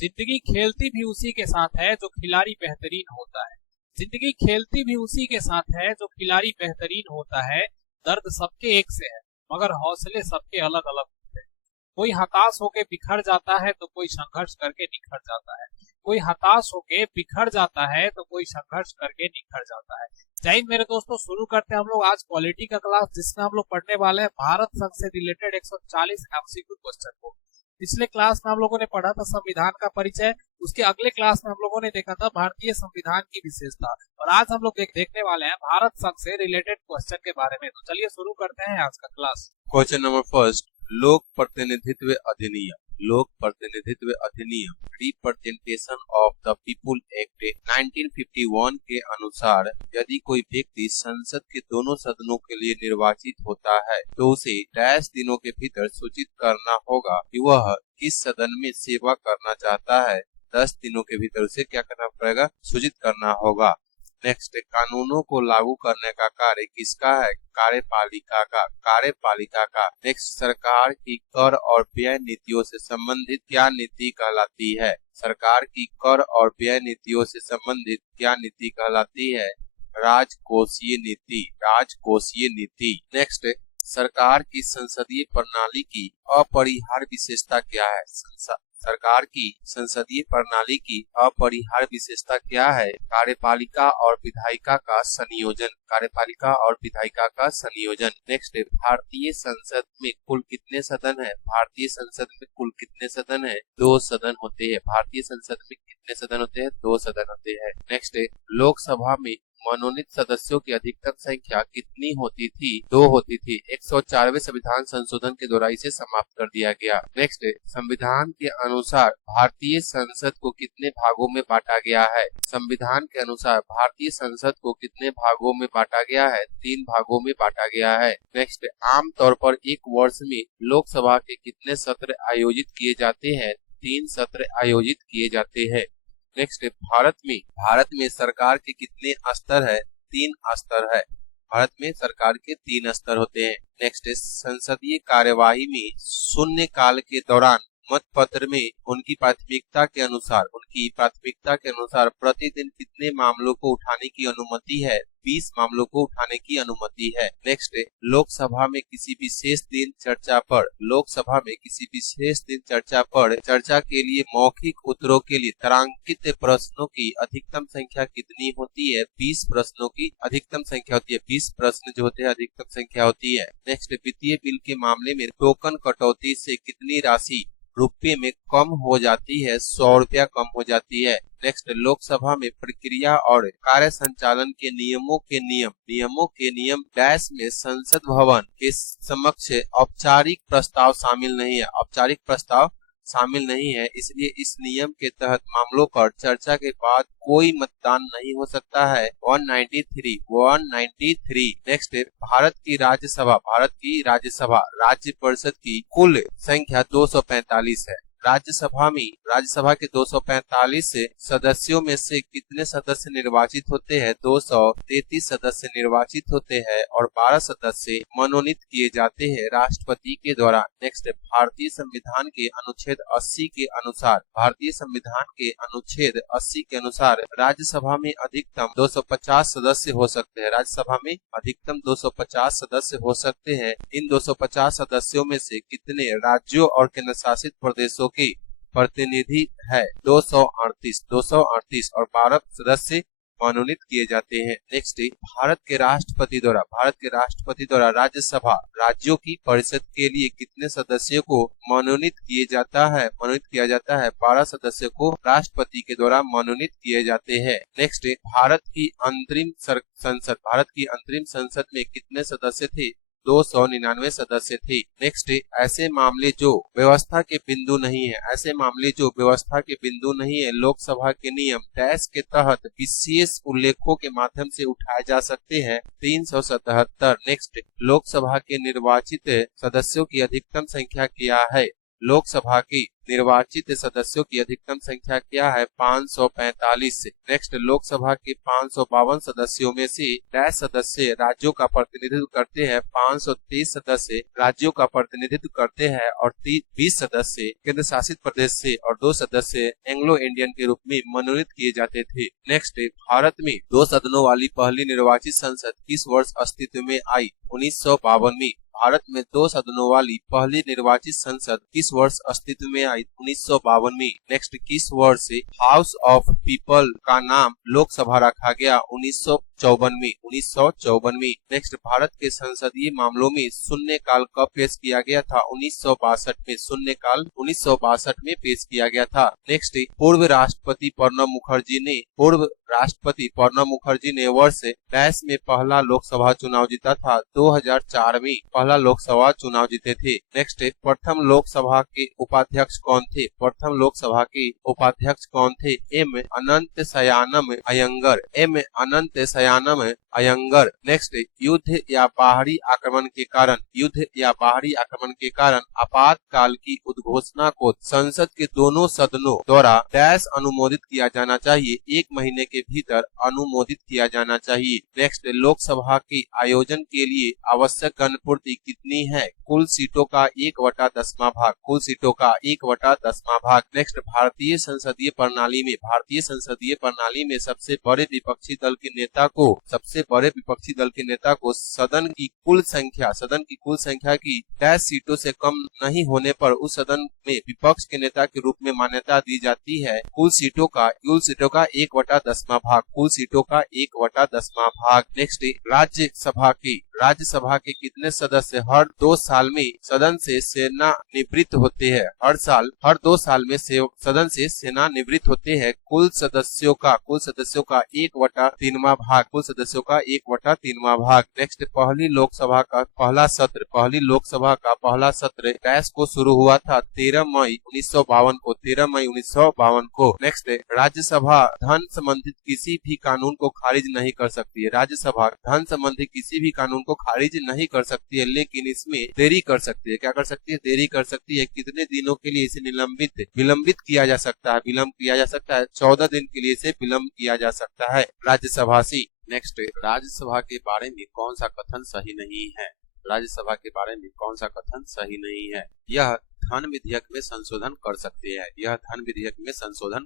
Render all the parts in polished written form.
जिंदगी खेलती भी उसी के साथ है जो खिलाड़ी बेहतरीन होता है। जिंदगी खेलती भी उसी के साथ है जो खिलाड़ी बेहतरीन होता है। दर्द सबके एक से है, मगर हौसले सबके अलग अलग होते हैं। कोई हताश होके बिखर जाता है तो कोई संघर्ष करके निखर जाता है। कोई हताश होके बिखर जाता है तो कोई संघर्ष करके निखर जाता है। जय हिंद मेरे दोस्तों, शुरू करते हैं हम लोग आज पॉलिटी का क्लास, जिसमें हम लोग पढ़ने वाले हैं भारत संघ से रिलेटेड 140 एमसीक्यू क्वेश्चन को। पिछले क्लास में हम लोगों ने पढ़ा था संविधान का परिचय। उसके अगले क्लास में हम लोगों ने देखा था भारतीय संविधान की विशेषता, और आज हम लोग देखने वाले हैं भारत संघ से रिलेटेड क्वेश्चन के बारे में। तो चलिए शुरू करते हैं आज का क्लास। क्वेश्चन नंबर फर्स्ट, लोक प्रतिनिधित्व अधिनियम। लोक प्रतिनिधित्व अधिनियम representation of the people act 1951 के अनुसार यदि कोई व्यक्ति संसद के दोनों सदनों के लिए निर्वाचित होता है तो उसे डैश दिनों के भीतर सूचित करना होगा कि वह किस सदन में सेवा करना चाहता है। 10 दिनों के भीतर उसे क्या करना पड़ेगा, सूचित करना होगा। नेक्स्ट, कानूनों को लागू करने का कार्य किसका है, कार्यपालिका का। कार्यपालिका का। नेक्स्ट, सरकार की कर और व्यय नीतियों से संबंधित क्या नीति कहलाती है। सरकार की कर और व्यय नीतियों से संबंधित क्या नीति कहलाती है, राजकोषीय नीति। राजकोषीय नीति। नेक्स्ट, सरकार की संसदीय प्रणाली की अपरिहार्य विशेषता क्या है। सरकार की संसदीय प्रणाली की अपरिहार्य विशेषता क्या है, कार्यपालिका और विधायिका का संयोजन। कार्यपालिका और विधायिका का संयोजन। नेक्स्ट, भारतीय संसद में कुल कितने सदन है। भारतीय संसद में कुल कितने सदन है, 2 सदन होते हैं। भारतीय संसद में कितने सदन होते हैं, 2 सदन होते हैं। नेक्स्ट, लोकसभा में मनोनीत सदस्यों की अधिकतम संख्या कितनी होती थी, 2 होती थी। 104वें संविधान संशोधन के द्वारा इसे समाप्त कर दिया गया। नेक्स्ट, संविधान के अनुसार भारतीय संसद को कितने भागों में बांटा गया है। संविधान के अनुसार भारतीय संसद को कितने भागों में बांटा गया है, 3 भागों में बांटा गया है। नेक्स्ट, आमतौर पर एक वर्ष में लोकसभा के कितने सत्र आयोजित किए जाते हैं, 3 सत्र आयोजित किए जाते हैं। नेक्स्ट, भारत में सरकार के कितने स्तर है, 3 स्तर है। भारत में सरकार के 3 स्तर होते हैं। नेक्स्ट, संसदीय कार्यवाही में शून्य काल के दौरान मत पत्र में उनकी प्राथमिकता के अनुसार प्रतिदिन कितने मामलों को उठाने की अनुमति है, 20 मामलों को उठाने की अनुमति है। नेक्स्ट, लोकसभा में किसी विशेष दिन चर्चा पर चर्चा के लिए मौखिक उत्तरों के लिए तारांकित प्रश्नों की अधिकतम संख्या कितनी होती है, 20 प्रश्नों की अधिकतम संख्या होती है। 20 प्रश्न जो होते हैं अधिकतम संख्या होती है। नेक्स्ट, वित्तीय बिल के मामले में टोकन कटौती से कितनी राशि रुपये में कम हो जाती है, 100 रुपया कम हो जाती है। नेक्स्ट, लोकसभा में प्रक्रिया और कार्य संचालन के नियमों के नियम डैश में संसद भवन के समक्ष औपचारिक प्रस्ताव शामिल नहीं है, इसलिए इस नियम के तहत मामलों पर चर्चा के बाद कोई मतदान नहीं हो सकता है। 193। नेक्स्ट, भारत की राज्यसभा राज्य परिषद की कुल संख्या 245 है। राज्यसभा के 245 सदस्यों में से कितने सदस्य निर्वाचित होते हैं, 233 सदस्य निर्वाचित होते हैं और 12 सदस्य मनोनीत किए जाते हैं राष्ट्रपति के द्वारा। नेक्स्ट, भारतीय संविधान के अनुच्छेद 80 के अनुसार राज्यसभा में अधिकतम 250 सदस्य हो सकते हैं। राज्यसभा में अधिकतम 250 सदस्य हो सकते हैं। इन 250 सदस्यों में से कितने राज्यों और केंद्र शासित प्रदेशों के प्रतिनिधि है, 238 और 12 सदस्य मनोनीत किए जाते हैं। नेक्स्ट, भारत के राष्ट्रपति द्वारा राज्यों की परिषद के लिए कितने सदस्यों को मनोनीत किया जाता है, 12 सदस्यों को राष्ट्रपति के द्वारा मनोनीत किए जाते हैं। नेक्स्ट, भारत की अंतरिम संसद में कितने सदस्य थे, 299 सदस्य थे। नेक्स्ट, ऐसे मामले जो व्यवस्था के बिंदु नहीं है, लोकसभा के नियम डैश के तहत विशेष उल्लेखों के माध्यम से उठाए जा सकते हैं, 377। नेक्स्ट, लोकसभा के निर्वाचित सदस्यों की अधिकतम संख्या क्या है। लोकसभा की निर्वाचित सदस्यों की अधिकतम संख्या क्या है? 545। नेक्स्ट, लोकसभा के 552 सदस्यों में से डैश सदस्य राज्यों का प्रतिनिधित्व करते हैं? 523 सदस्य राज्यों का प्रतिनिधित्व करते हैं और 20 सदस्य केंद्र शासित प्रदेश से और 2 सदस्य एंग्लो इंडियन के रूप में मनोनीत किए जाते थे। नेक्स्ट, भारत में 2 सदनों वाली पहली निर्वाचित संसद किस वर्ष अस्तित्व में आई? 1952 में। भारत में 2 सदनों वाली पहली निर्वाचित संसद किस वर्ष अस्तित्व में आई? 1952 में। नेक्स्ट, किस वर्ष हाउस ऑफ पीपल का नाम लोकसभा रखा गया? 1954 में। नेक्स्ट, भारत के संसदीय मामलों में शून्यकाल कब पेश किया गया था? 1962 में। शून्यकाल 1962 में पेश किया गया था। नेक्स्ट, पूर्व राष्ट्रपति प्रणब मुखर्जी ने वर्ष डैश में पहला लोकसभा चुनाव जीता था? 2004 में पहला लोकसभा चुनाव जीते थे। नेक्स्ट, प्रथम लोकसभा के उपाध्यक्ष कौन थे? प्रथम लोकसभा के उपाध्यक्ष कौन थे? एम अनंत शयानम अयंगर। नेक्स्ट, युद्ध या बाहरी आक्रमण के कारण आपातकाल की उद्घोषणा को संसद के दोनों सदनों द्वारा डैश अनुमोदित किया जाना चाहिए? 1 महीने के भीतर अनुमोदित किया जाना चाहिए। नेक्स्ट, लोकसभा के आयोजन के लिए आवश्यक गणपूर्ति कितनी है? कुल सीटों का 1/10वां भाग। नेक्स्ट, भारतीय संसदीय प्रणाली में सबसे बड़े विपक्षी दल के नेता को सदन की कुल संख्या की डैश सीटों से कम नहीं होने पर उस सदन में विपक्ष के नेता के रूप में मान्यता दी जाती है। कुल सीटों का 1/10वां भाग। नेक्स्ट, राज्यसभा के कितने सदस्य हर 2 साल में सदन से सेवानिवृत्त होते हैं? हर 2 साल में सदन से सेवानिवृत्त होते हैं। कुल सदस्यों का 1/3वां भाग। नेक्स्ट, पहली लोकसभा का पहला सत्र डैश को शुरू हुआ था? 13 मई 1952 को। नेक्स्ट, राज्यसभा धन संबंधित किसी भी कानून को खारिज नहीं कर सकती है। लेकिन इसमें देरी कर सकती है। क्या कर सकती है? देरी कर सकती है। कितने दिनों के लिए इसे विलंबित किया जा सकता है? 14 दिन के लिए इसे विलंब किया जा सकता है राज्यसभा से। नेक्स्ट, राज्यसभा के बारे में कौन सा कथन सही नहीं है? यह धन विधेयक में संशोधन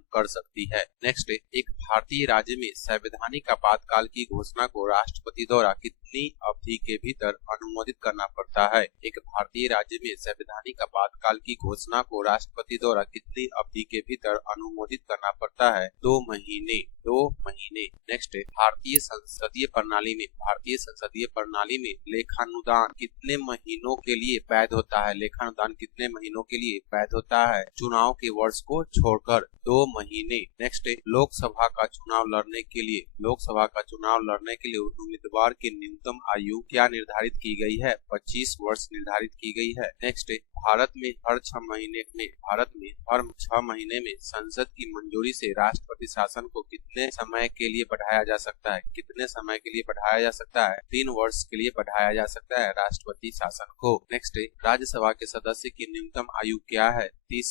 कर सकती है। नेक्स्ट, एक भारतीय राज्य में संवैधानिक आपातकाल की घोषणा को राष्ट्रपति द्वारा कितनी अवधि के भीतर अनुमोदित करना पड़ता है? एक भारतीय राज्य में संवैधानिक आपातकाल की घोषणा को राष्ट्रपति द्वारा कितनी अवधि के भीतर अनुमोदित करना पड़ता है? 2 महीने। नेक्स्ट, भारतीय संसदीय प्रणाली में लेखानुदान कितने महीनों के लिए वैध होता है? चुनाव के वर्ष को छोड़कर 2 महीने। नेक्स्ट, लोकसभा का चुनाव लड़ने के लिए उम्मीदवार की न्यूनतम आयु क्या निर्धारित की गई है? 25 वर्ष निर्धारित की गई है। नेक्स्ट, भारत में हर 6 महीने में संसद की मंजूरी से राष्ट्रपति शासन को कितने समय के लिए बढ़ाया जा सकता है? 3 वर्ष के लिए बढ़ाया जा सकता है राष्ट्रपति शासन को। नेक्स्ट, राज्यसभा के सदस्य की न्यूनतम आयु क्या है? 30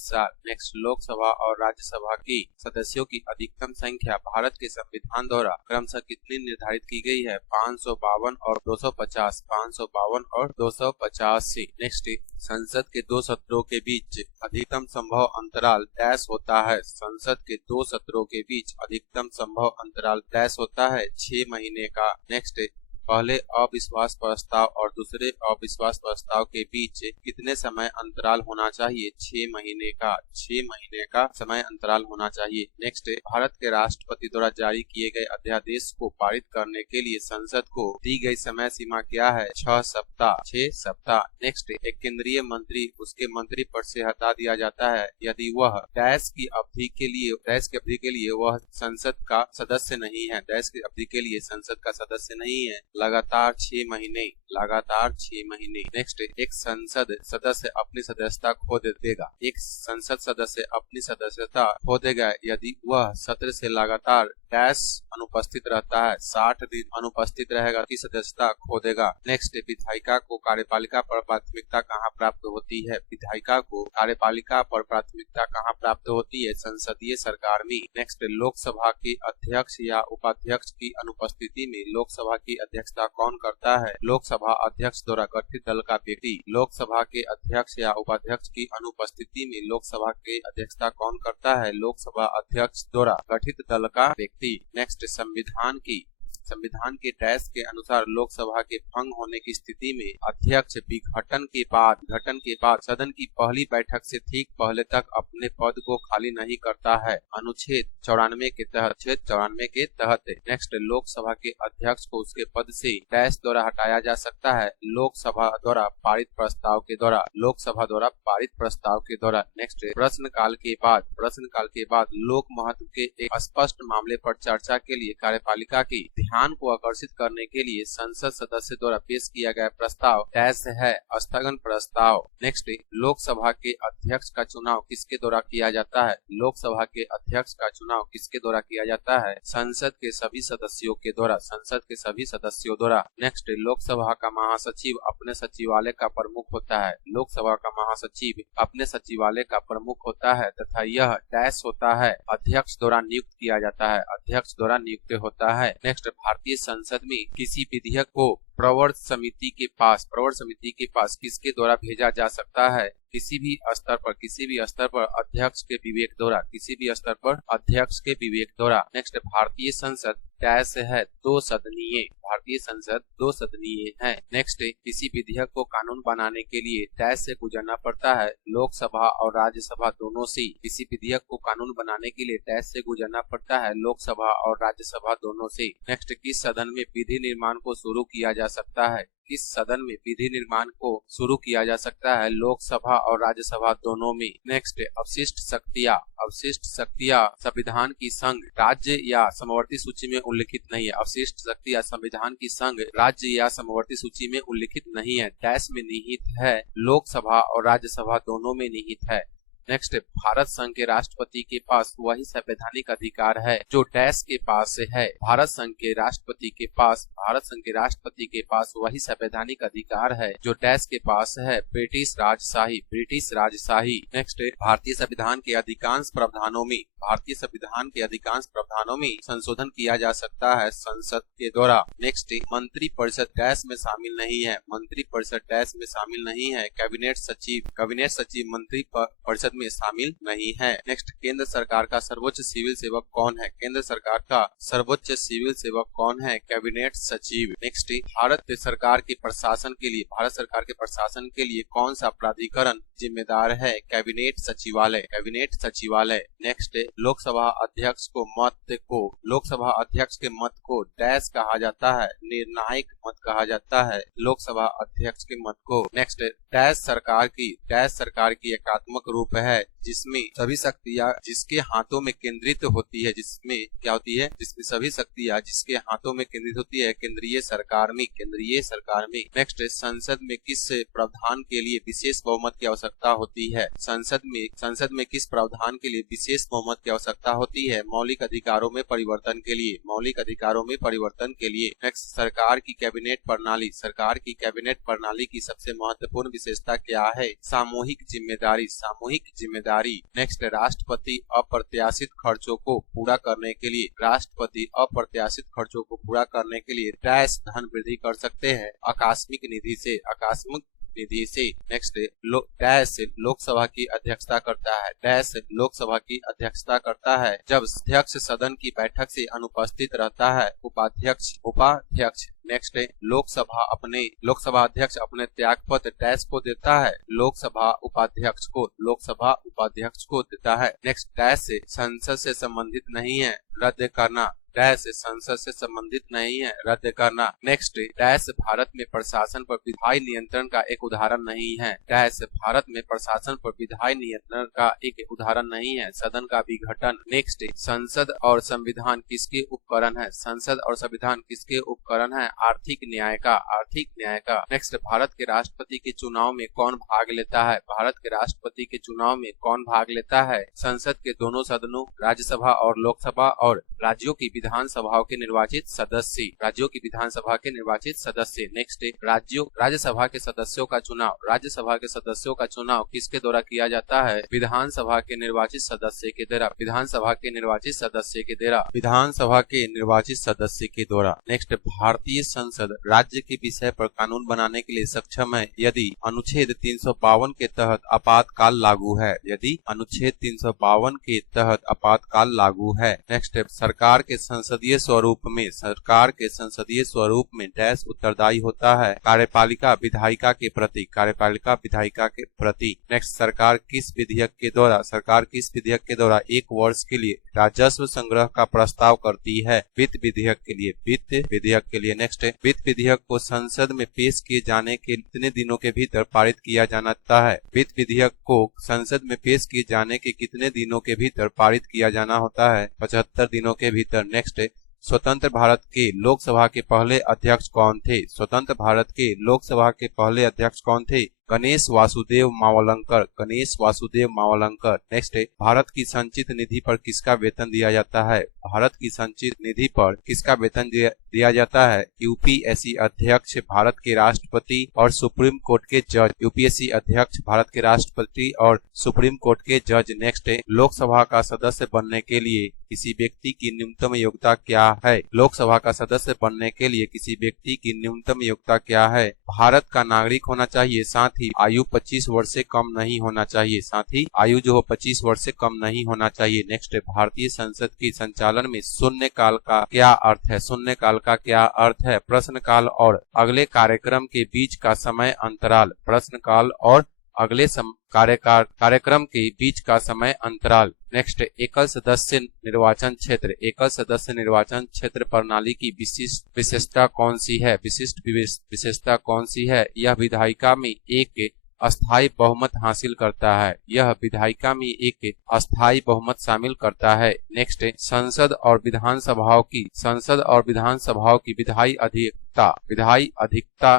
साल। नेक्स्ट, लोकसभा और राज्यसभा की सदस्यों की अधिकतम संख्या भारत के संविधान द्वारा क्रमशः कितनी निर्धारित की गई है? 552 और 250 से। नेक्स्ट, संसद के 2 सत्रों के बीच अधिकतम संभव अंतराल डैश होता है? 6 महीने का। नेक्स्ट, पहले अविश्वास प्रस्ताव और दूसरे अविश्वास प्रस्ताव के बीच कितने समय अंतराल होना चाहिए? 6 महीने का समय अंतराल होना चाहिए। नेक्स्ट, भारत के राष्ट्रपति द्वारा जारी किए गए अध्यादेश को पारित करने के लिए संसद को दी गई समय सीमा क्या है? 6 सप्ताह। नेक्स्ट, एक केंद्रीय मंत्री उसके मंत्री पद से हटा दिया जाता है यदि वह डैश की अवधि के लिए वह संसद का सदस्य नहीं है। लगातार 6 महीने, लगातार 6 महीने। नेक्स्ट, एक संसद सदस्य अपनी सदस्यता खो देगा, एक संसद सदस्य अपनी सदस्यता खो देगा यदि वह सत्र से लगातार डैश अनुपस्थित रहता है, 60 दिन अनुपस्थित रहेगा की सदस्यता खो देगा। नेक्स्ट, विधायिका को कार्यपालिका पर प्राथमिकता कहाँ प्राप्त होती है? विधायिका को कार्यपालिका पर प्राथमिकता कहाँ प्राप्त होती है? संसदीय सरकार में। नेक्स्ट, लोकसभा के अध्यक्ष या उपाध्यक्ष की अनुपस्थिति में लोकसभा की अध्यक्षता कौन करता है? लोकसभा अध्यक्ष द्वारा गठित दल का व्यक्ति। लोकसभा के अध्यक्ष या उपाध्यक्ष की अनुपस्थिति में लोकसभा के अध्यक्षता कौन करता है? लोकसभा अध्यक्ष द्वारा गठित दल का व्यक्ति। नेक्स्ट, संविधान के डैश के अनुसार लोकसभा के भंग होने की स्थिति में अध्यक्ष विघटन के बाद सदन की पहली बैठक से ठीक पहले तक अपने पद को खाली नहीं करता है। अनुच्छेद 94 के तहत। नेक्स्ट, लोकसभा के अध्यक्ष को उसके पद से डैश द्वारा हटाया जा सकता है, लोकसभा द्वारा पारित प्रस्ताव के द्वारा। नेक्स्ट, प्रश्नकाल के बाद लोक महत्व के एक स्पष्ट मामले पर चर्चा के लिए कार्यपालिका की ध्यान को आकर्षित करने के लिए संसद सदस्य द्वारा पेश किया गया प्रस्ताव डैश है, स्थगन प्रस्ताव। नेक्स्ट, लोकसभा के अध्यक्ष का चुनाव किसके द्वारा किया जाता है? लोकसभा के अध्यक्ष का चुनाव किसके द्वारा किया जाता है? संसद के सभी सदस्यों द्वारा। नेक्स्ट, लोकसभा का महासचिव अपने सचिवालय का प्रमुख होता है। लोकसभा का महासचिव अपने सचिवालय का प्रमुख होता है तथा यह डैश होता है, अध्यक्ष द्वारा नियुक्त किया जाता है, अध्यक्ष द्वारा नियुक्त होता है। नेक्स्ट, भारतीय संसद में किसी विधेयक को प्रवर समिति के पास किसके द्वारा भेजा जा सकता है? किसी भी स्तर पर अध्यक्ष के विवेक द्वारा। नेक्स्ट, भारतीय संसद डैश है, दो सदनीय है। नेक्स्ट, किसी विधेयक को कानून बनाने के लिए डैश से गुजरना पड़ता है, लोकसभा और राज्यसभा दोनों से। किसी विधेयक को कानून बनाने के लिए डैश से गुजरना पड़ता है, लोकसभा और राज्यसभा दोनों से। नेक्स्ट, किस सदन में विधि निर्माण को शुरू किया जा सकता है? किस सदन में विधि निर्माण को शुरू किया जा सकता है? लोकसभा और राज्यसभा दोनों में। नेक्स्ट, अवशिष्ट शक्तियां संविधान की संघ, राज्य या समवर्ती सूची में उल्लिखित नहीं है। अवशिष्ट शक्तियां संविधान की संघ, राज्य या समवर्ती सूची में उल्लिखित नहीं है, डैश में निहित है, लोकसभा और राज्यसभा दोनों में निहित है। नेक्स्ट, भारत संघ के राष्ट्रपति के पास वही संवैधानिक अधिकार है जो डैश के पास है। भारत संघ के राष्ट्रपति के पास वही संवैधानिक अधिकार है जो डैश के पास है, ब्रिटिश राजशाही। नेक्स्ट, भारतीय संविधान के अधिकांश प्रावधानों में संशोधन किया जा सकता है संसद के द्वारा। नेक्स्ट, मंत्रिपरिषद डैश में शामिल नहीं है, कैबिनेट सचिव मंत्री परिषद में शामिल नहीं है। नेक्स्ट, केंद्र सरकार का सर्वोच्च सिविल सेवक कौन है? केंद्र सरकार का सर्वोच्च सिविल सेवक कौन है? कैबिनेट सचिव। नेक्स्ट, भारत सरकार के प्रशासन के लिए कौन सा प्राधिकरण जिम्मेदार है? कैबिनेट सचिवालय। नेक्स्ट, लोकसभा अध्यक्ष के मत को डैश कहा जाता है, निर्णायक मत कहा जाता है, लोकसभा अध्यक्ष के मत को। नेक्स्ट, डैश सरकार की एकात्मक रूप है जिसमें सभी शक्तियां जिसके हाथों में केंद्रित होती है, जिसमें सभी शक्तियां जिसके हाथों में केंद्रित होती है, केंद्रीय सरकार में। नेक्स्ट, संसद में किस प्रावधान के लिए विशेष बहुमत की आवश्यकता होती है? संसद में किस प्रावधान के लिए विशेष बहुमत की आवश्यकता होती है? मौलिक अधिकारों में परिवर्तन के लिए। नेक्स्ट, सरकार की कैबिनेट प्रणाली की सबसे महत्वपूर्ण विशेषता क्या है? सामूहिक जिम्मेदारी। नेक्स्ट, राष्ट्रपति अप्रत्याशित खर्चों को पूरा करने के लिए डैश धन वृद्धि कर सकते हैं, आकस्मिक निधि से। नेक्स्ट, डैश लोकसभा की अध्यक्षता करता है जब अध्यक्ष सदन की बैठक से अनुपस्थित रहता है, उपाध्यक्ष। नेक्स्ट, लोकसभा अध्यक्ष अपने त्यागपत्र डैश को देता है, लोकसभा उपाध्यक्ष को देता है। नेक्स्ट, डैश संसद से संबंधित नहीं है, रद्द करना। डैश संसद से संबंधित नहीं है, रद्द करना। नेक्स्ट डैश भारत में प्रशासन पर विधायी नियंत्रण का एक उदाहरण नहीं है, डैश भारत में प्रशासन पर विधायी नियंत्रण का एक उदाहरण नहीं है, सदन का विघटन। नेक्स्ट संसद और संविधान किसके उपकरण है, संसद और संविधान किसके उपकरण है, आर्थिक न्याय का, आर्थिक न्याय का। नेक्स्ट भारत के राष्ट्रपति के चुनाव में कौन भाग लेता है, भारत के राष्ट्रपति के चुनाव में कौन भाग लेता है, संसद के दोनों सदनों राज्यसभा और लोकसभा और राज्यों की विधानसभाओं के निर्वाचित सदस्य, राज्यों की विधानसभा के निर्वाचित सदस्य। नेक्स्ट राज्यसभा के सदस्यों का चुनाव, राज्यसभा के सदस्यों का चुनाव किसके द्वारा किया जाता है, विधानसभा के निर्वाचित सदस्य के द्वारा, विधानसभा के निर्वाचित सदस्य के द्वारा, विधानसभा के निर्वाचित सदस्य के द्वारा। नेक्स्ट भारतीय संसद राज्य के विषय पर कानून बनाने के लिए सक्षम है यदि अनुच्छेद 352 के तहत आपातकाल लागू है, यदि अनुच्छेद 352 के तहत आपातकाल लागू है। नेक्स्ट सरकार के संसदीय स्वरूप में, सरकार के संसदीय स्वरूप में डैश उत्तरदायी होता है, कार्यपालिका विधायिका के प्रति, कार्यपालिका विधायिका के प्रति। नेक्स्ट सरकार किस विधेयक के द्वारा, सरकार किस विधेयक के द्वारा 1 वर्ष के लिए राजस्व संग्रह का प्रस्ताव करती है, वित्त विधेयक के लिए, वित्त विधेयक के लिए। नेक्स्ट वित्त विधेयक को संसद में पेश किए जाने के कितने दिनों के भीतर पारित किया जाना है, वित्त विधेयक को संसद में पेश किए जाने के कितने दिनों के भीतर पारित किया जाना होता है, 75 दिनों के भीतर। नेक्स्ट स्वतंत्र भारत के लोकसभा के पहले अध्यक्ष कौन थे, स्वतंत्र भारत के लोकसभा के पहले अध्यक्ष कौन थे, गणेश वासुदेव मावलंकर, गणेश वासुदेव मावलंकर। नेक्स्ट भारत की संचित निधि पर किसका वेतन दिया जाता है, भारत की संचित निधि पर किसका वेतन दिया जाता है, यूपीएससी अध्यक्ष, भारत के राष्ट्रपति और सुप्रीम कोर्ट के जज, यूपीएससी अध्यक्ष, भारत के राष्ट्रपति और सुप्रीम कोर्ट के जज। नेक्स्ट लोकसभा का सदस्य बनने के लिए किसी व्यक्ति की न्यूनतम योग्यता क्या है, लोकसभा का सदस्य बनने के लिए किसी व्यक्ति की न्यूनतम योग्यता क्या है, भारत का नागरिक होना चाहिए, साथ ही आयु 25 वर्ष से कम नहीं होना चाहिए, साथ ही आयु जो 25 वर्ष से कम नहीं होना चाहिए। नेक्स्ट भारतीय संसद के संचालन में शून्य काल का क्या अर्थ है, शून्य काल का क्या अर्थ है, प्रश्न काल और अगले कार्यक्रम के बीच का समय अंतराल, प्रश्न काल और अगले कार्यक्रम के बीच का समय अंतराल। नेक्स्ट एकल सदस्य निर्वाचन क्षेत्र, एकल सदस्य निर्वाचन क्षेत्र प्रणाली की विशिष्ट विशेषता कौन सी है, विशिष्ट विशेषता कौन सी है, यह विधायिका में एक अस्थायी बहुमत हासिल करता है, यह विधायिका में एक अस्थायी बहुमत शामिल करता है। नेक्स्ट संसद और विधानसभाओं की विधायी अधिकता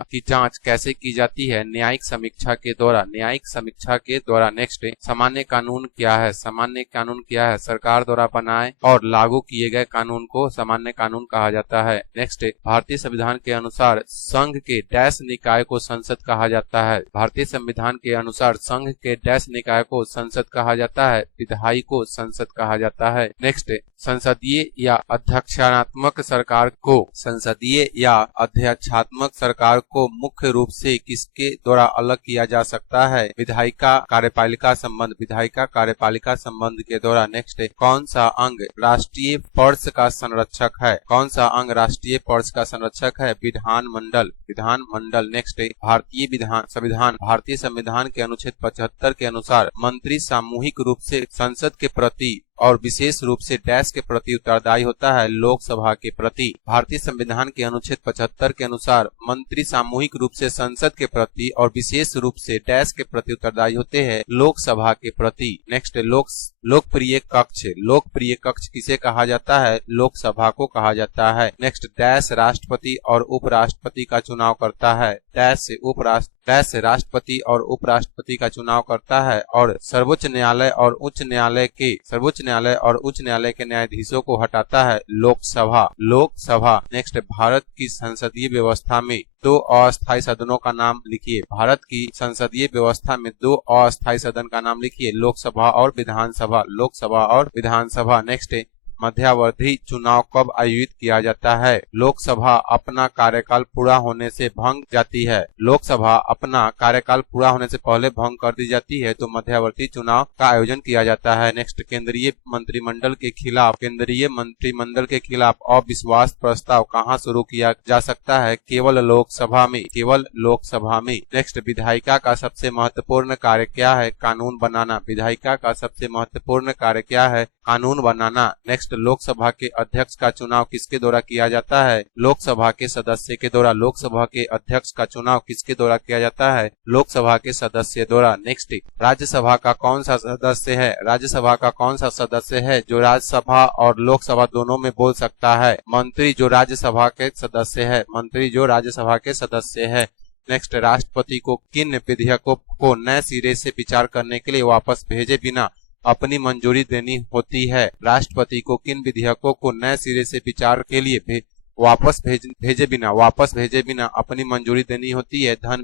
की जांच कैसे की जाती है, न्यायिक समीक्षा के द्वारा, न्यायिक समीक्षा के द्वारा। नेक्स्ट सामान्य कानून क्या है, सामान्य कानून क्या है, सरकार द्वारा बनाए और लागू किए गए कानून को सामान्य कानून कहा जाता है। नेक्स्ट भारतीय संविधान के अनुसार संघ के डैश निकाय को संसद कहा जाता है, भारतीय संविधान के अनुसार संघ के डैश निकाय को संसद कहा जाता है, विधायी को संसद कहा जाता है। नेक्स्ट संसदीय या अध्यक्षात्मक सरकार को मुख्य रूप से किसके द्वारा अलग किया जा सकता है, विधायिका कार्यपालिका संबंध, विधायिका कार्यपालिका संबंध के द्वारा। नेक्स्ट कौन सा अंग राष्ट्रीय पर्स का संरक्षक है, कौन सा अंग राष्ट्रीय पर्स का संरक्षक है, विधानमंडल, विधानमंडल। नेक्स्ट भारतीय संविधान के अनुच्छेद 75 के अनुसार मंत्री सामूहिक रूप से संसद के प्रति और विशेष रूप से डैश के प्रति उत्तरदायी होता है, लोकसभा के प्रति। भारतीय संविधान के अनुच्छेद 75 के अनुसार मंत्री सामूहिक रूप से संसद के प्रति और विशेष रूप से डैश के प्रति उत्तरदायी होते हैं, लोकसभा के प्रति। नेक्स्ट लोकप्रिय कक्ष, लोकप्रिय कक्ष किसे कहा जाता है, लोकसभा को कहा जाता है। नेक्स्ट डैश राष्ट्रपति और उपराष्ट्रपति का चुनाव करता है, डैश राष्ट्रपति और उपराष्ट्रपति का चुनाव करता है और सर्वोच्च न्यायालय और उच्च न्यायालय के न्यायाधीशों को हटाता है, लोकसभा। नेक्स्ट भारत की संसदीय व्यवस्था में 2 अस्थायी सदनों का नाम लिखिए, भारत की संसदीय व्यवस्था में 2 अस्थायी सदन का नाम लिखिए, लोकसभा और विधानसभा, लोकसभा और विधानसभा। नेक्स्ट मध्यावधि चुनाव कब आयोजित किया जाता है, लोकसभा अपना कार्यकाल पूरा होने से भंग जाती है, लोकसभा अपना कार्यकाल पूरा होने से पहले भंग कर दी जाती है तो मध्यावर्ती चुनाव का आयोजन किया जाता है। नेक्स्ट केंद्रीय मंत्रिमंडल के खिलाफ अविश्वास प्रस्ताव कहां शुरू किया जा सकता है, केवल लोकसभा में। नेक्स्ट विधायिका का सबसे महत्वपूर्ण कार्य क्या है, कानून बनाना, विधायिका का सबसे महत्वपूर्ण कार्य क्या है, कानून बनाना। नेक्स्ट नेक्स्ट लोकसभा के अध्यक्ष का चुनाव किसके द्वारा किया जाता है? लोकसभा के सदस्य के द्वारा। लोकसभा के अध्यक्ष का चुनाव किसके द्वारा किया जाता है? लोकसभा के सदस्य द्वारा। नेक्स्ट राज्यसभा का कौन सा सदस्य है? राज्यसभा का कौन सा सदस्य है जो राज्यसभा और लोकसभा दोनों में बोल सकता है? मंत्री जो राज्यसभा के सदस्य है। मंत्री जो राज्यसभा के सदस्य है। नेक्स्ट राष्ट्रपति को किन विधेयकों को नए सिरे से विचार करने के लिए वापस भेजे बिना अपनी मंजूरी देनी होती है? राष्ट्रपति को किन विधेयकों को नए सिरे से विचार के लिए वापस भेजे बिना अपनी मंजूरी देनी होती है? धन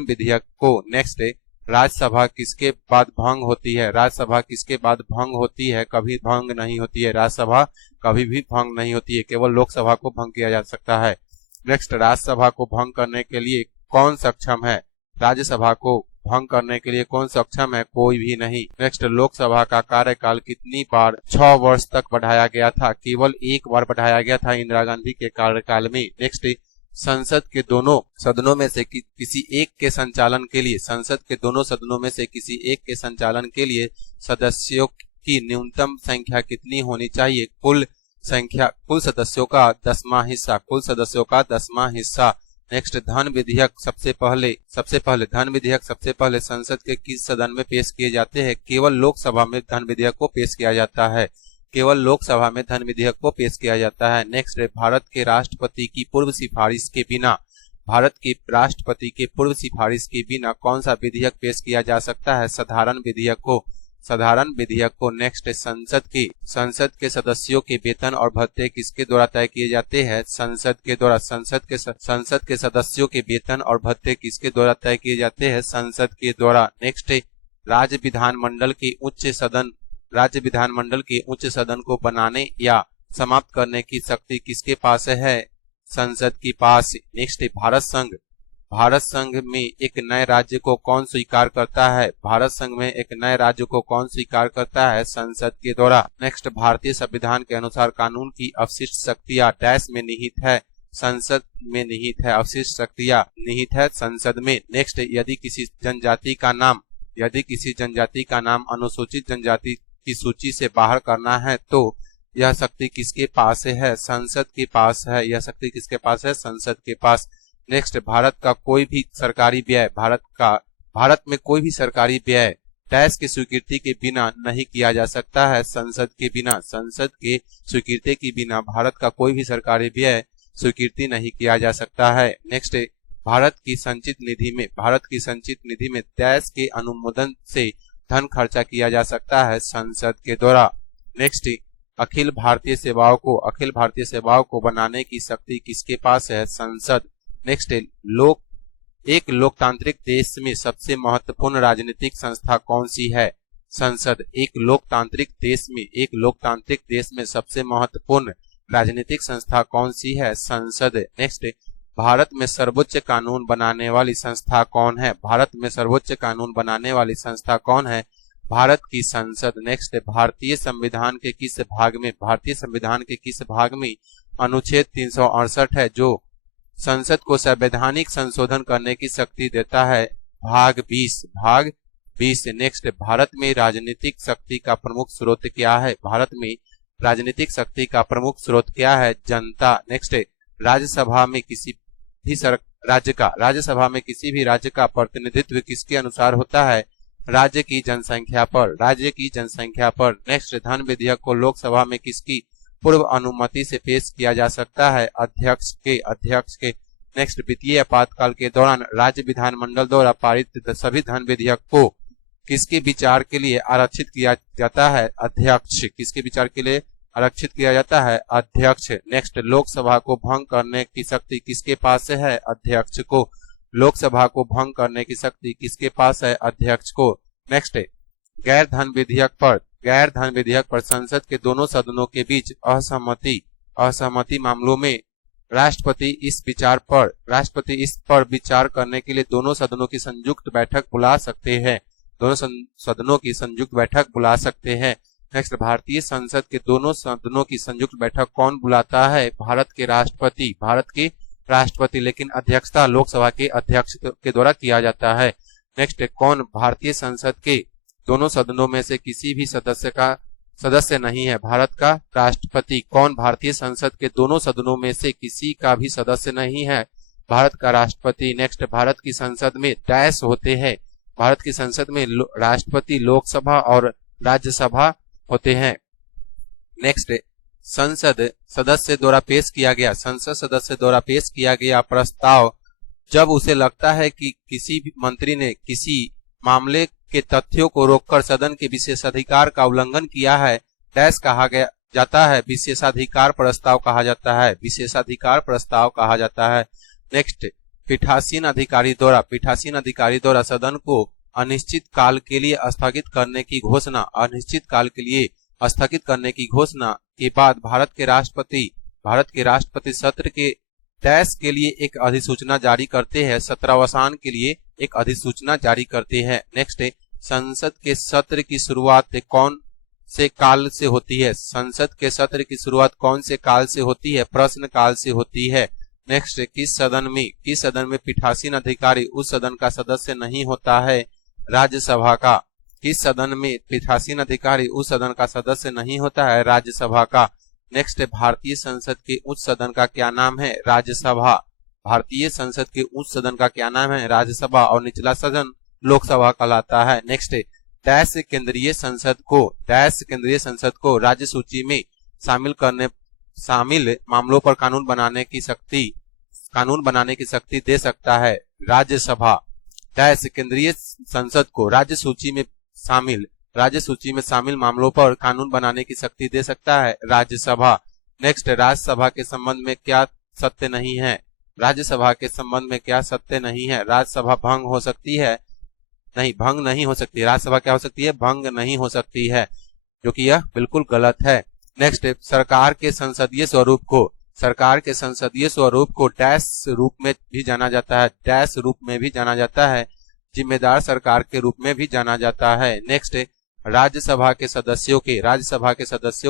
विधेयक को। नेक्स्ट राज्यसभा किसके बाद भंग होती है? राज्यसभा किसके बाद भंग होती है? कभी भंग नहीं होती है। राज्यसभा कभी भी भंग नहीं होती है, केवल लोकसभा को भंग किया जा सकता है। नेक्स्ट राज्यसभा को भंग करने के लिए कौन सक्षम है? राज्यसभा को भंग करने के लिए कौन सक्षम है? कोई भी नहीं। नेक्स्ट लोकसभा का कार्यकाल कितनी बार 6 वर्ष तक बढ़ाया गया था? केवल एक बार बढ़ाया गया था, इंदिरा गांधी के कार्यकाल में। नेक्स्ट संसद के दोनों सदनों में से किसी एक के संचालन के लिए सदस्यों की न्यूनतम संख्या कितनी होनी चाहिए? कुल सदस्यों का 10वां हिस्सा। नेक्स्ट धन विधेयक सबसे पहले संसद के किस सदन में पेश किए जाते हैं? केवल लोकसभा में धन विधेयक को पेश किया जाता है। नेक्स्ट भारत के राष्ट्रपति की पूर्व सिफारिश के बिना कौन सा विधेयक पेश किया जा सकता है? साधारण विधेयक को। नेक्स्ट संसद के सदस्यों के वेतन और भत्ते किसके द्वारा तय किए जाते हैं? संसद के द्वारा। संसद के सदस्यों के वेतन और भत्ते किसके द्वारा तय किए जाते हैं? संसद के द्वारा। नेक्स्ट राज्य विधानमंडल के उच्च सदन को बनाने या समाप्त करने की शक्ति किसके पास है? संसद के पास। नेक्स्ट भारत संघ में एक नए राज्य को कौन स्वीकार करता है? संसद के द्वारा। नेक्स्ट भारतीय संविधान के अनुसार कानून की अवशिष्ट शक्तियां डैश में निहित है? संसद में निहित है। अवशिष्ट शक्तियां निहित है संसद में। नेक्स्ट यदि किसी जनजाति का नाम अनुसूचित जनजाति की सूची से बाहर करना है तो यह शक्ति किसके पास है? संसद के पास है। यह शक्ति किसके पास है? संसद के पास। नेक्स्ट भारत में कोई भी सरकारी व्यय डैश की स्वीकृति के बिना नहीं किया जा सकता है? संसद के बिना। संसद के स्वीकृति के बिना भारत का कोई भी सरकारी व्यय स्वीकृति नहीं किया जा सकता है। नेक्स्ट भारत की संचित निधि में डैश के अनुमोदन से धन खर्चा किया जा सकता है? संसद के द्वारा। नेक्स्ट अखिल भारतीय सेवाओं को बनाने की शक्ति किसके पास है? संसद। नेक्स्ट एक लोकतांत्रिक देश में सबसे महत्वपूर्ण राजनीतिक संस्था कौन सी है? संसद। एक लोकतांत्रिक देश में सबसे महत्वपूर्ण राजनीतिक संस्था कौन सी है? संसद। नेक्स्ट भारत में सर्वोच्च कानून बनाने वाली संस्था कौन है? भारत की संसद। नेक्स्ट भारतीय संविधान के किस भाग में अनुच्छेद 368 है जो संसद को संवैधानिक संशोधन करने की शक्ति देता है? भाग 20। नेक्स्ट भारत में राजनीतिक शक्ति का प्रमुख स्रोत क्या है? जनता। नेक्स्ट राज्यसभा में किसी भी राज्य का प्रतिनिधित्व किसके अनुसार होता है? राज्य की जनसंख्या पर। नेक्स्ट धन विधेयक को लोकसभा में किसकी पूर्व अनुमति से पेश किया जा सकता है? अध्यक्ष के। नेक्स्ट वित्तीय आपातकाल के दौरान राज्य विधानमंडल द्वारा पारित सभी धन विधेयक को किसके विचार के लिए आरक्षित किया जाता है? अध्यक्ष। नेक्स्ट लोकसभा को भंग करने की शक्ति किसके पास है? अध्यक्ष को। अध्यक्ष को। नेक्स्ट गैर धन विधेयक पर संसद के दोनों सदनों के बीच असहमति मामलों में राष्ट्रपति इस पर विचार करने के लिए दोनों सदनों की संयुक्त बैठक बुला सकते हैं। नेक्स्ट भारतीय संसद के दोनों सदनों की संयुक्त बैठक कौन बुलाता है? भारत के राष्ट्रपति, लेकिन अध्यक्षता लोकसभा के अध्यक्ष के द्वारा किया जाता है। नेक्स्ट कौन भारतीय संसद के दोनों सदनों में से किसी भी सदस्य नहीं है। भारत का राष्ट्रपति कौन? भारतीय संसद के दोनों सदनों में से किसी का भी सदस्य नहीं है भारत का राष्ट्रपति। नेक्स्ट, भारत की संसद में डैश होते हैं। भारत की संसद में राष्ट्रपति, लोकसभा और राज्यसभा होते हैं। नेक्स्ट, संसद सदस्य द्वारा पेश किया गया, संसद सदस्य द्वारा पेश किया गया प्रस्ताव जब उसे लगता है कि किसी भी मंत्री ने किसी मामले के तथ्यों को रोककर सदन के विशेषाधिकार का उल्लंघन किया है, डैश कहा गया जाता है, विशेषाधिकार प्रस्ताव कहा जाता है, विशेषाधिकार प्रस्ताव कहा जाता है। नेक्स्ट, पीठासीन अधिकारी द्वारा सदन को अनिश्चित काल के लिए स्थगित करने की घोषणा, अनिश्चित काल के लिए स्थगित करने की घोषणा के बाद भारत के राष्ट्रपति सत्र के डैश के लिए एक अधिसूचना जारी करते हैं, सत्रावसान के लिए एक अधिसूचना जारी करते हैं। नेक्स्ट, संसद के सत्र की शुरुआत कौन से काल से होती है? संसद के सत्र की शुरुआत कौन से काल से होती है? प्रश्न काल से होती है। नेक्स्ट, किस सदन में पीठासीन अधिकारी उस सदन का सदस्य नहीं होता है? राज्यसभा का। किस सदन में पीठासीन अधिकारी उस सदन का सदस्य नहीं होता है? राज्यसभा का। नेक्स्ट, भारतीय संसद के उच्च सदन का क्या नाम है? राज्यसभा। भारतीय संसद के उच्च सदन का क्या नाम है? राज्यसभा। और निचला सदन लोकसभा कहलाता है। नेक्स्ट, डैश केंद्रीय संसद को राज्य सूची में शामिल मामलों पर कानून बनाने की शक्ति दे सकता है? राज्यसभा। डैश केंद्रीय संसद को राज्य सूची में शामिल मामलों पर कानून बनाने की शक्ति दे सकता है? राज्यसभा। नेक्स्ट, राज्यसभा के संबंध में क्या सत्य नहीं है? राज्यसभा के संबंध में क्या सत्य नहीं है? राज्यसभा भंग हो सकती है? नहीं, भंग नहीं हो सकती। राज्यसभा क्या हो सकती है? भंग नहीं हो सकती है, जो कि यह बिल्कुल गलत है। नेक्स्ट, सरकार के संसदीय स्वरूप को डैश रूप में भी जाना जाता है, जिम्मेदार सरकार के रूप में भी जाना जाता है। नेक्स्ट, राज्यसभा के सदस्यों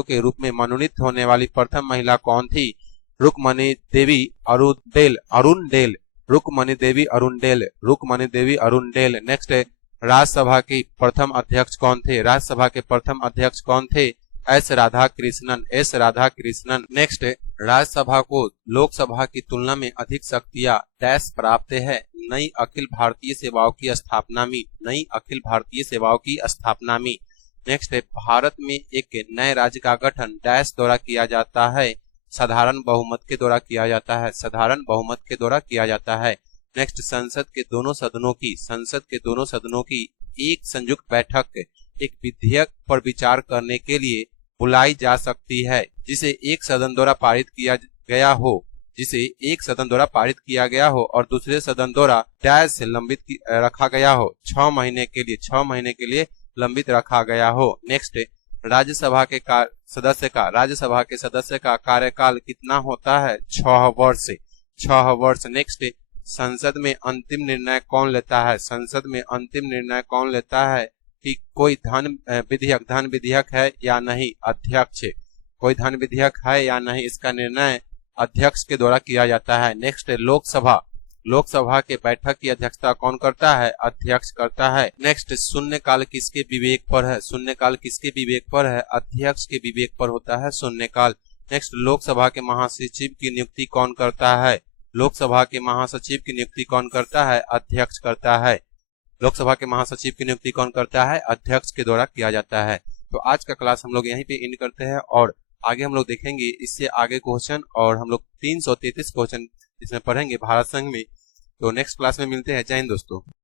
के रूप में मनोनीत होने वाली प्रथम महिला कौन थी? रुक्मणी देवी अरुणडेल। नेक्स्ट, राज्यसभा के प्रथम अध्यक्ष कौन थे? एस राधा कृष्णन। नेक्स्ट, राज्यसभा को लोकसभा की तुलना में अधिक शक्तियां डैश प्राप्त है? नई अखिल भारतीय सेवाओं की स्थापना में। नेक्स्ट, भारत में एक नए राज्य का गठन डैश द्वारा किया जाता है? साधारण बहुमत के द्वारा किया जाता है। नेक्स्ट, संसद के दोनों सदनों की एक संयुक्त बैठक एक विधेयक पर विचार करने के लिए बुलाई जा सकती है, जिसे एक सदन द्वारा पारित किया गया हो और दूसरे सदन द्वारा डैश से लंबित रखा गया हो, 6 महीने के लिए लंबित रखा गया हो। नेक्स्ट, राज्यसभा के सदस्य का कार्यकाल कितना होता है? 6 वर्ष। नेक्स्ट, संसद में अंतिम निर्णय कौन लेता है कि कोई धन विधेयक है या नहीं? अध्यक्ष। कोई धन विधेयक है या नहीं, इसका निर्णय अध्यक्ष के द्वारा किया जाता है। नेक्स्ट, लोकसभा के बैठक की अध्यक्षता कौन करता है? अध्यक्ष करता है। नेक्स्ट, शून्यकाल किसके विवेक पर है? अध्यक्ष के विवेक पर होता है शून्यकाल। नेक्स्ट, लोकसभा के महासचिव की नियुक्ति कौन करता है? अध्यक्ष करता है। लोकसभा के महासचिव की नियुक्ति कौन करता है? अध्यक्ष के द्वारा किया जाता है। तो आज का क्लास हम लोग यहीं पे एंड करते हैं और आगे हम लोग देखेंगे इससे आगे क्वेश्चन, और हम लोग 333 क्वेश्चन इसमें पढ़ेंगे भारत संघ में। तो नेक्स्ट क्लास में मिलते हैं। जय हिंद दोस्तों।